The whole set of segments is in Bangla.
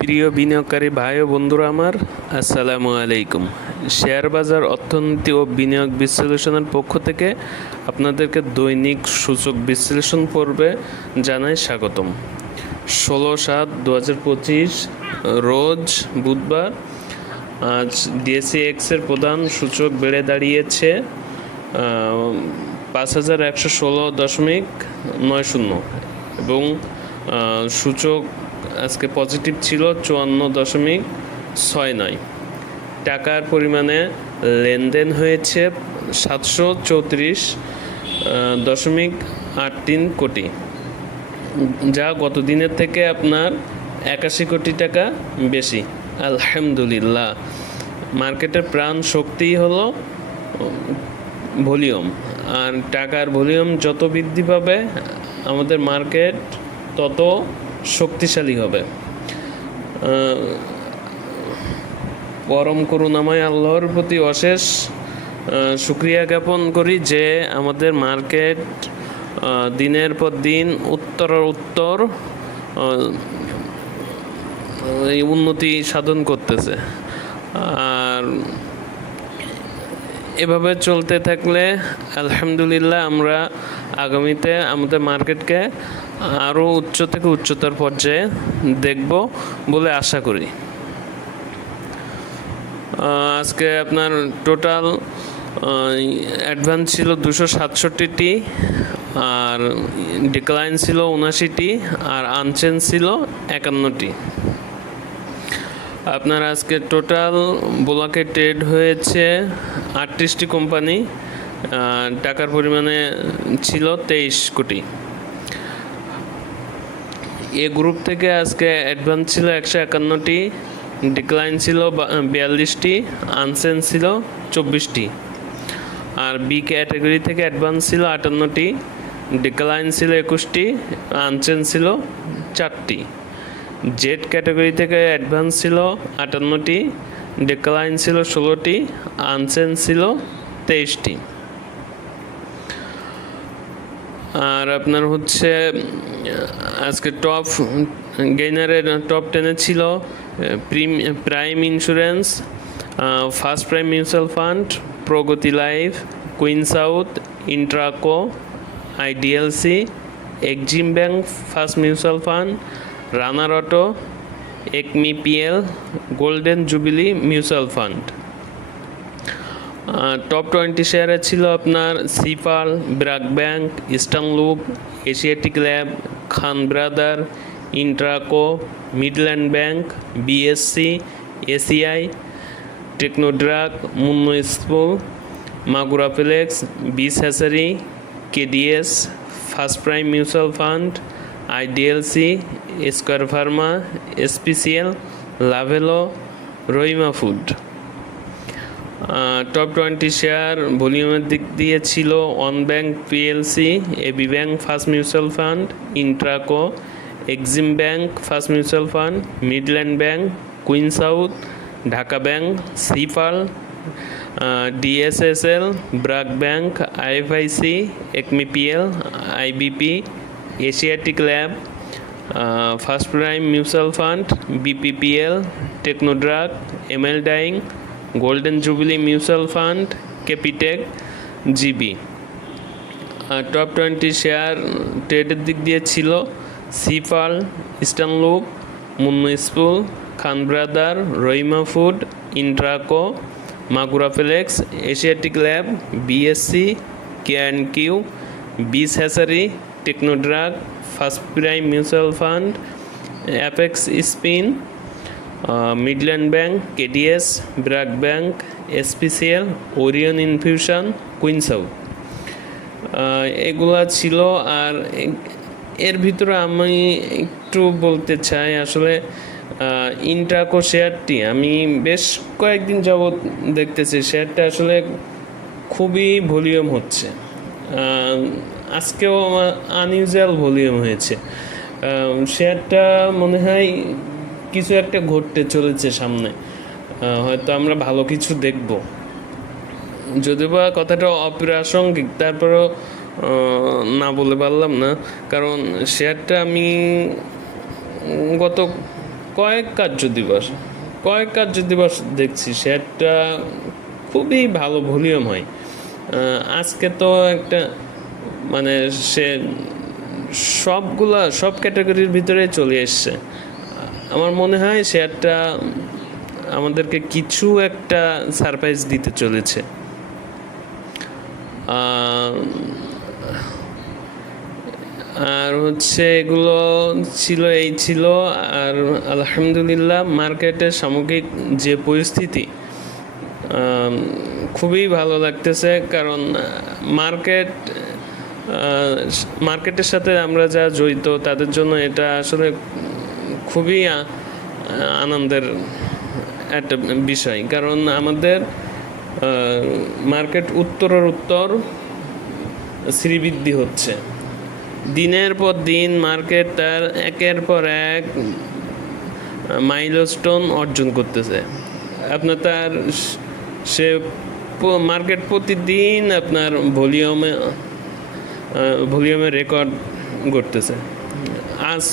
প্রিয় বিনিয়োগকারী ভাই ও বন্ধুরা আমার, আসসালামু আলাইকুম। শেয়ার বাজার, অর্থনীতি ও বিনিয়োগ বিশ্লেষণের পক্ষ থেকে আপনাদেরকে দৈনিক সূচক বিশ্লেষণ পর্বে জানাই স্বাগতম। ষোলো সাত দু হাজার পঁচিশ রোজ বুধবার, আজ ডিএসসি এক্সের প্রধান সূচক বেড়ে দাঁড়িয়েছে পাঁচ হাজার একশো ষোলো দশমিক নয় শূন্য এবং সূচক আজকে পজিটিভ ছিল চুয়ান্ন দশমিক ছয় নয়। টাকার পরিমাণে লেনদেন হয়েছে সাতশো চৌত্রিশ দশমিক আট তিন কোটি। যা গত দিনের থেকে আপনার একাশি কোটি টাকা বেশি। আলহামদুলিল্লাহ। মার্কেটের প্রাণ শক্তিই হলো ভলিউম। আর টাকার ভলিউম যত বৃদ্ধি পাবে, আমাদের মার্কেট তত শক্তিশালী হবে। পরম করুণাময় আল্লাহর প্রতি অশেষ আহ, শুক্রিয়া জ্ঞাপন করি যে আমাদের মার্কেট দিনের পর দিন উত্তর উত্তর উন্নতি সাধন করতেছে। আর এভাবে চলতে থাকলে আলহামদুলিল্লাহ আমরা আগামীতে আমাদের মার্কেটকে আরও উচ্চ থেকে উচ্চতর পর্যায়ে দেখব বলে আশা করি। আজকে আপনার টোটাল অ্যাডভান্স ছিল দুশো সাতষট্টিটি, আর ডিক্লাইন ছিল উনাশিটি আর আনচেঞ্জ ছিল একান্নটি। আপনার আজকে টোটাল ব্লকে ট্রেড হয়েছে আটত্রিশটি কোম্পানি টাকার পরিমাণে ছিল তেইশ কোটি। এ গ্রুপ থেকে আজকে অ্যাডভান্স ছিল একশো একান্নটি ডিক্লাইন ছিল বিয়াল্লিশটি আনসেন ছিল চব্বিশটি। আর বি ক্যাটাগরি থেকে অ্যাডভান্স ছিল আটান্নটি ডিক্লাইন ছিল একুশটি আনসেন ছিল চারটি। জেড ক্যাটাগরি থেকে অ্যাডভান্স ছিল আটান্নটি ডিক্লাইন ছিল ষোলোটি আনসেন ছিল তেইশটি। আর আপনার হচ্ছে আজকে টপ গেইনারের টপ টেনে ছিল prime prime insurance first prime mutual fund Pragati life queen south Intraco IDLC Exim bank first mutual fund runner auto acme PL golden jubilee mutual fund top twenty শেয়ারে ছিল আপনার সিপাল BRAC bank eastern loop Asiatic lab Khan brother Intraco Midland bank BSC ACI techno drug Monno school Magura ফিলেক্স beach hatchery KDS first prime mutual fund IDLC square pharma SPCL Lovello Rahima food top twenty share ভলিউমের দিক দিয়ে ছিল one bank PLC AB bank first mutual fund Intraco Exim bank first mutual fund Midland bank queen south Dhaka bank সিপাল DSSL BRAC bank IFIC acme PL IBP Asiatic lab first prime mutual fund BPPL techno drug ML dyeing golden jubilee mutual fund Capitec GB আর টপ টোয়েন্টি শেয়ার ট্রেডের দিক দিয়ে ছিল সিপাল ইস্টার্ন লুপ Monno Khan brother Rahima food Intraco Magura ফিলেক্স Asiatic lab BSC K and Q beach hatchery techno drug first prime mutual fund apex spin Midland bank KDS BRAC bank SPCL Orion infusion queen south এগুলা ছিল আর এর ভিতরে আমি একটু বলতে চাই, আসলে ইন্ট্রাকো শেয়ারটি আমি বেশ কয়েকদিন যাবৎ দেখতেছি শেয়ারটা আসলে খুবই ভলিউম হচ্ছে। আজকেও আনইউজুয়াল ভলিউম হয়েছে। শেয়ারটা মনে হয় কিছু একটা ঘটতে চলেছে সামনে। হয়তো আমরা ভালো কিছু দেখব। যদিও বা কথাটা অপ্রাসঙ্গিক, তারপরেও না বলে পারলাম না। কারণ শেয়ারটা আমি গত কয়েক কার্য দিবস কয়েক কার্য দিবস দেখছি শেয়ারটা খুবই ভালো ভলিউম হয়। আজকে তো একটা মানে সে সবগুলা, সব ক্যাটাগরির ভিতরে চলে এসছে। আমার মনে হয় শেয়ারটা আমাদেরকে কিছু একটা সারপ্রাইজ দিতে চলেছে। আর হচ্ছে এগুলো ছিল, এই ছিল। আর আলহামদুলিল্লাহ মার্কেটের সামগ্রিক যে পরিস্থিতি খুবই ভালো লাগতেছে। কারণ মার্কেট মার্কেটের সাথে আমরা যা জড়িত, তাদের জন্য এটা আসলে খুবই আনন্দের একটা বিষয়। কারণ আমাদের মার্কেট উত্তরের উত্তর শ্রীবৃদ্ধি হচ্ছে। দিনের পর দিন মার্কেট তার একের পর এক মাইলস্টোন অর্জন করতেছে। আপনার তার সে মার্কেট প্রতিদিন আপনার ভলিউমে ভলিউমে রেকর্ড করতেছে আজ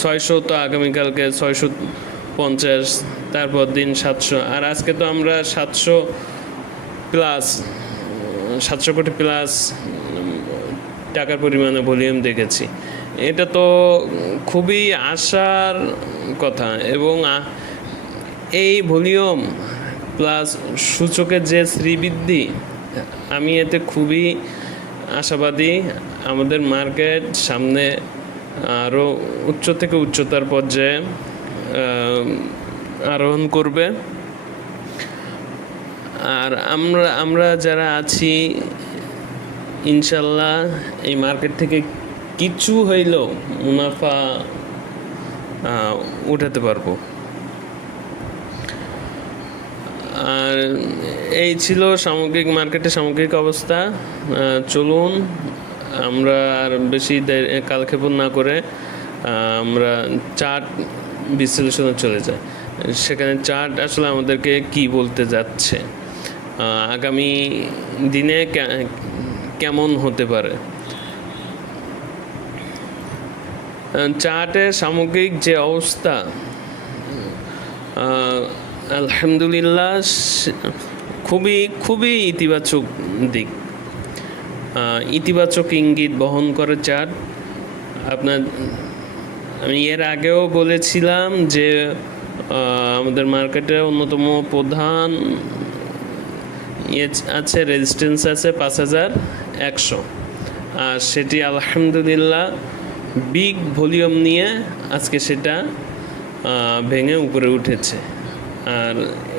ছয়শো তো আগামীকালকে ছয়শো পঞ্চাশ, তারপর দিন সাতশো। আর আজকে তো আমরা সাতশো প্লাস, সাতশো কোটি প্লাস টাকার পরিমাণে ভলিউম দেখেছি। এটা তো খুবই আশার কথা এবং এই ভলিউম প্লাস সূচকের যে শ্রীবৃদ্ধি, আমি এতে খুবই আশাবাদী। আমাদের মার্কেট সামনে আরও উচ্চ থেকে উচ্চতার পর্যায়ে আরোহণ করবে। আর আমরা আমরা যারা আছি, ইনশাল্লাহ এই মার্কেট থেকে কিছু হইলেও মুনাফা উঠাতে পারব। আর এই ছিল সামগ্রিক মার্কেটের সামগ্রিক অবস্থা। চলুন। আমরা আর বেশি কালক্ষেপণ না করে আমরা চার্ট বিশ্লেষণে চলে যাই। সেখানে চার্ট আসলে আমাদেরকে কি বলতে যাচ্ছে? আগামী দিনে কেমন হতে পারে? চার্টের সামগ্রিক যে অবস্থা আলহামদুলিল্লাহ খুবই খুবই ইতিবাচক দিক। ইতিবাচক ইঙ্গিত বহন করে চার্ট আপনার, আমি এর আগেও বলেছিলাম যে আমাদের মার্কেটে অন্যতম প্রধান ইয়ে আছে রেজিস্ট্যান্স আছে পাঁচ হাজার একশো। আর সেটি আলহামদুলিল্লাহ বিগ ভলিউম নিয়ে আজকে সেটা ভেঙে উপরে উঠেছে। আর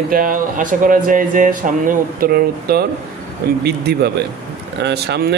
এটা আশা করা যায় যে সামনে উত্তরের উত্তর বৃদ্ধি পাবে। সামনে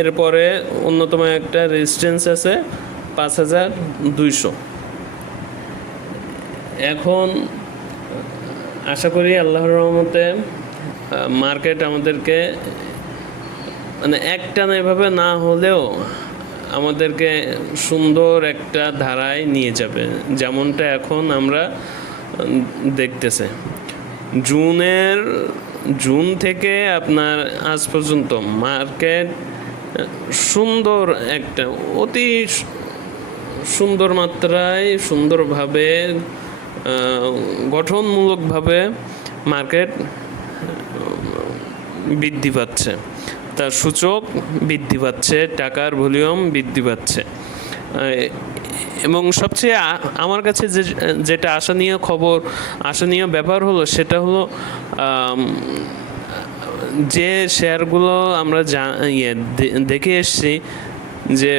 এরপরে অন্যতম একটা রেজিস্ট্যান্স আছে, পাঁচ হাজার দুইশো। এখন আশা করি আল্লাহর রহমতে মার্কেট আমাদেরকে মানে একটানা এভাবে না হলেও আমাদেরকে সুন্দর একটা ধারায় নিয়ে যাবে, যেমনটা এখন আমরা দেখতেছে। জুনের, জুন থেকে আপনার আজ পর্যন্ত মার্কেট সুন্দর একটা, অতি সুন্দর মাত্রায় সুন্দরভাবে গঠনমূলকভাবে মার্কেট বৃদ্ধি পাচ্ছে। তার সূচক বৃদ্ধি পাচ্ছে, টাকার ভলিউম বৃদ্ধি পাচ্ছে। এবং সবচেয়ে আমার কাছে যে, যেটা আশানীয় খবর আশানীয় ব্যাপার হলো সেটা হলো যে শেয়ারগুলো আমরা জা ইয়ে দেখে এসছি যে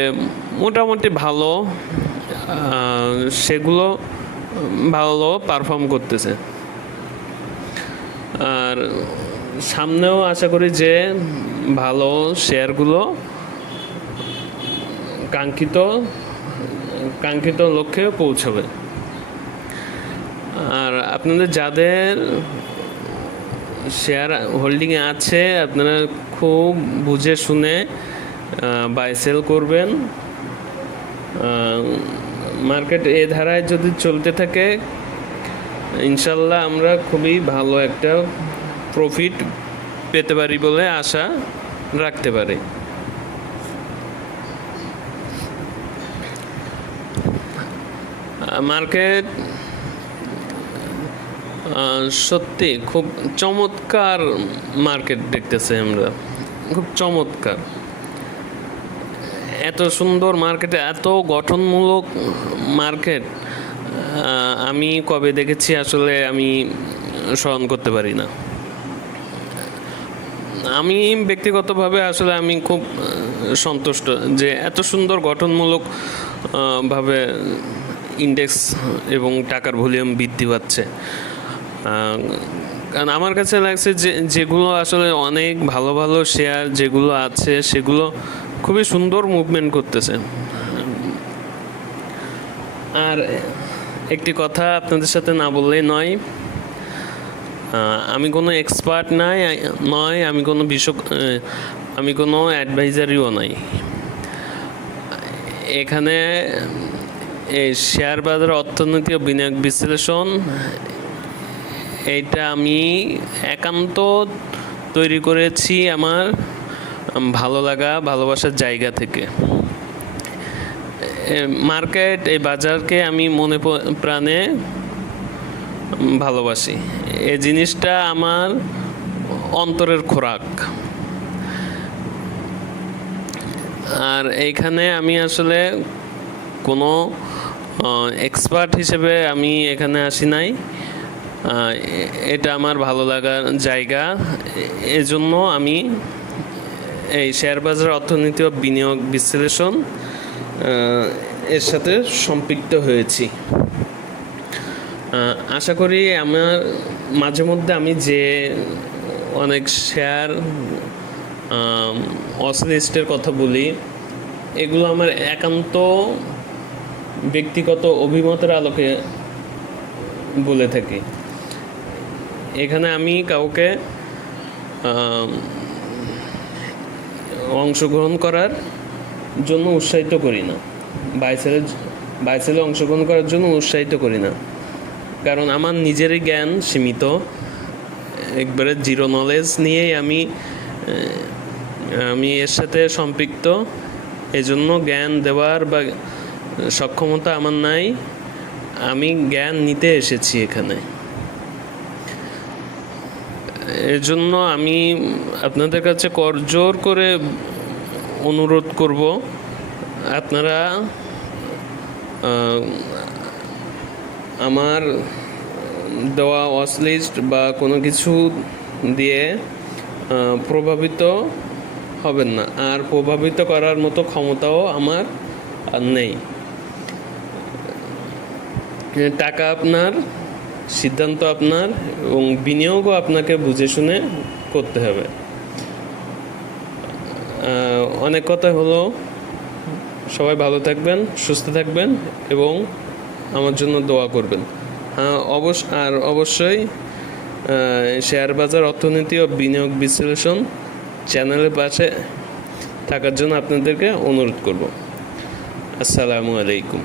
মোটামুটি ভালো সেগুলো ভালো পারফর্ম করতেছে। আর সামনেও আশা করি যে ভালো শেয়ারগুলো, কাঙ্ক্ষিত কাঙ্ক্ষিত লক্ষ্যে পৌঁছবে। আর আপনাদের যাদের শেয়ার হোল্ডিংয়ে আছে, আপনারা খুব বুঝে শুনে বাই সেল করবেন। মার্কেট এ ধারায় যদি চলতে থাকে, ইনশাল্লাহ আমরা খুবই ভালো একটা প্রফিট পেতে পারি বলে আশা রাখতে পারি। মার্কেট সত্যি খুব চমৎকার মার্কেট দেখতেছি আমরা। খুব চমৎকার। এত সুন্দর মার্কেটে, এত গঠনমূলক মার্কেট আমি কবে দেখেছি আসলে আমি স্মরণ করতে পারি না। আমি ব্যক্তিগতভাবে আসলে আমি খুব সন্তুষ্ট যে এত সুন্দর গঠনমূলক ভাবে ইন্ডেক্স এবং টাকার ভলিউম বৃদ্ধি পাচ্ছে। কারণ আমার কাছে লাগছে যে, যেগুলো আসলে অনেক ভালো ভালো শেয়ার যেগুলো আছে, সেগুলো খুবই সুন্দর মুভমেন্ট করতেছে। আর একটি কথা আপনাদের সাথে না বললেই নয় আমি কোনো এক্সপার্ট নাই, নয়, আমি কোনো বিশক আমি কোনো অ্যাডভাইজারিও নাই। এখানে এই শেয়ার বাজার অর্থনীতি ও বিনিয়োগ বিশ্লেষণ, এইটা আমি একান্ত তৈরি করেছি আমার ভালো লাগা, ভালোবাসার জায়গা থেকে। মার্কেট, এই বাজারকে আমি মনে প্রাণে ভালোবাসি। এই জিনিসটা আমার অন্তরের খোরাক। আর এইখানে আমি আসলে কোনো এক্সপার্ট হিসেবে আমি এখানে আসি নাই। এটা আমার ভালো লাগার জায়গা। এজন্য আমি এই শেয়ার বাজার অর্থনীতি ও বিনিয়োগ বিশ্লেষণ এর সাথে সম্পৃক্ত হয়েছি। আশা করি আমার মাঝে মধ্যে আমি যে অনেক শেয়ার অসলিস্টের কথা বলি, এগুলো আমার একান্ত ব্যক্তিগত অভিমতের আলোকে বলে থাকি। এখানে আমি কাউকে অংশগ্রহণ করার জন্য উৎসাহিত করি না। বাইসেলে বাইসেলে অংশগ্রহণ করার জন্য উৎসাহিত করি না। কারণ আমার নিজেরই জ্ঞান সীমিত। একবারে জিরো নলেজ নিয়েই আমি আমি এর সাথে সম্পৃক্ত। এজন্য জ্ঞান দেওয়ার বা সক্ষমতা আমার নাই। আমি জ্ঞান নিতে এসেছি এখানে। এর জন্য আমি আপনাদের কাছে করজোর করে অনুরোধ করব, আপনারা আমার দেওয়া ওয়াচলিস্ট বা কোনো কিছু দিয়ে প্রভাবিত হবেন না। আর প্রভাবিত করার মতো ক্ষমতাও আমার নেই। টাকা আপনার, সিদ্ধান্ত আপনার এবং বিনিয়োগও আপনাকে বুঝে শুনে করতে হবে। অনেক কথা হলো। সবাই ভালো থাকবেন, সুস্থ থাকবেন এবং আমার জন্য দোয়া করবেন। হ্যাঁ অবশ্য আর অবশ্যই শেয়ার বাজার, অর্থনীতি ও বিনিয়োগ বিশ্লেষণ চ্যানেলের পাশে থাকার জন্য আপনাদেরকে অনুরোধ করব। আসসালামু আলাইকুম।